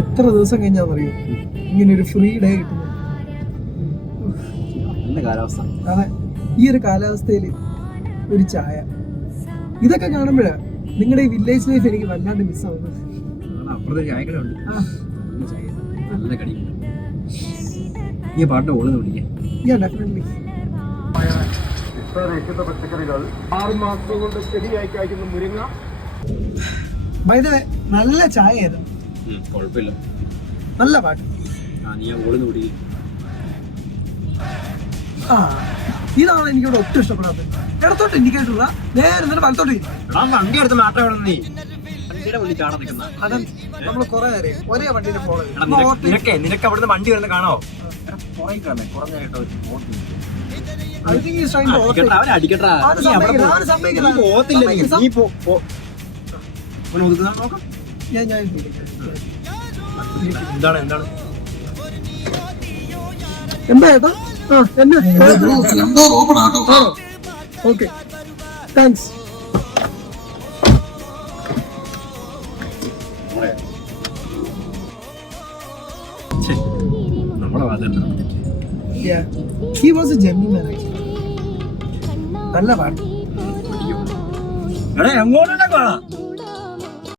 എത്ര ദിവസം കഴിഞ്ഞാന്നറിയോ ഇങ്ങനെ ഒരു ഫ്രീ ഡേ കിട്ടുന്നത്. അതെ, ഈ ഒരു കാലാവസ്ഥയിൽ ഒരു ചായ, ഇതൊക്കെ കാണുമ്പോഴാ നിങ്ങളുടെ ഈ വില്ലേജ് ലൈഫ് എനിക്ക് വല്ലാണ്ട് മിസ്സാവുന്നത്. നല്ല ചായ ഏതാ? നല്ല പാട്ട്. ആ, ഇതാണ് എനിക്കിവിടെ ഒട്ടും ഇഷ്ടപ്പെടാത്തത്. ഇടത്തോട്ട് ഇൻഡിക്കേറ്റർ നേരെ നേരെ വലത്തോട്ട് നമ്മള് കൊറേ നേരം ഒരേ വണ്ടിയിൽ ഫോളോ ചെയ്യും. നിനക്ക് അവിടുന്ന് വണ്ടി വരുന്ന കാണോ? എന്താണ് എന്താണ് എന്താ ഏട്ടാ? Okay, thanks. Yeah, he was a gentleman actually. നല്ല പാട്ട്. എങ്ങോട്ടാ കാണാം?